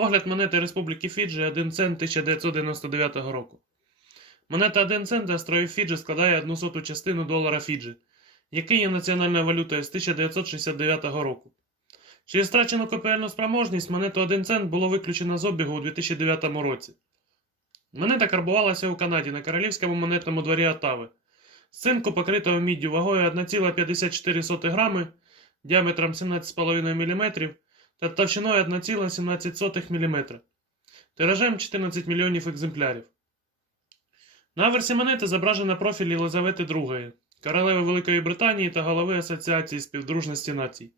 Огляд монети Республіки Фіджі 1 цент 1999 року. Монета 1 цент островів Фіджі складає одну соту частину долара Фіджі, який є національною валютою з 1969 року. Через втрачену копіальну спроможність монету 1 цент було виключено з обігу у 2009 році. Монета карбувалася у Канаді на королівському монетному дворі Оттави. З цинку покритого міддю вагою 1,54 грами, діаметром 17,5 мм та товщиною 1,17 мм. Тиражем 14 мільйонів екземплярів. На аверсі монети зображено профіль Єлизавети II, королеви Великої Британії та голови Асоціації співдружності націй,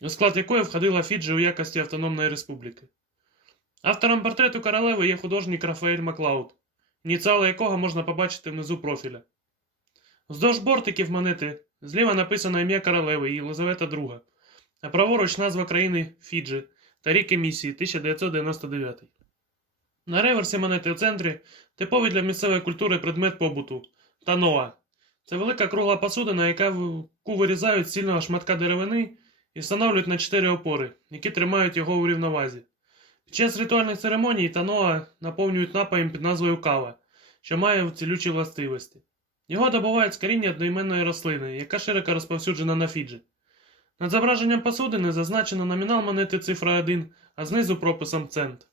у склад якої входила Фіджі у якості Автономної Республіки. Автором портрету королеви є художник Рафаель Маклауд, ініціали якого можна побачити внизу профіля. Вздовж бортиків монети зліва написано ім'я королеви Єлизавета II, а праворуч назва країни Фіджі та рік емісії 1999. На реверсі монети у центрі типовий для місцевої культури предмет побуту таноа. Це велика кругла посудина, яку вирізають з цільного шматка деревини і встановлюють на чотири опори, які тримають його у рівновазі. Під час ритуальних церемоній таноа наповнюють напоєм під назвою кава, що має цілючі властивості. Його добувають з коріння одноіменної рослини, яка широко розповсюджена на Фіджі. Над зображенням посудини зазначено номінал монети цифра 1, а знизу прописом цент.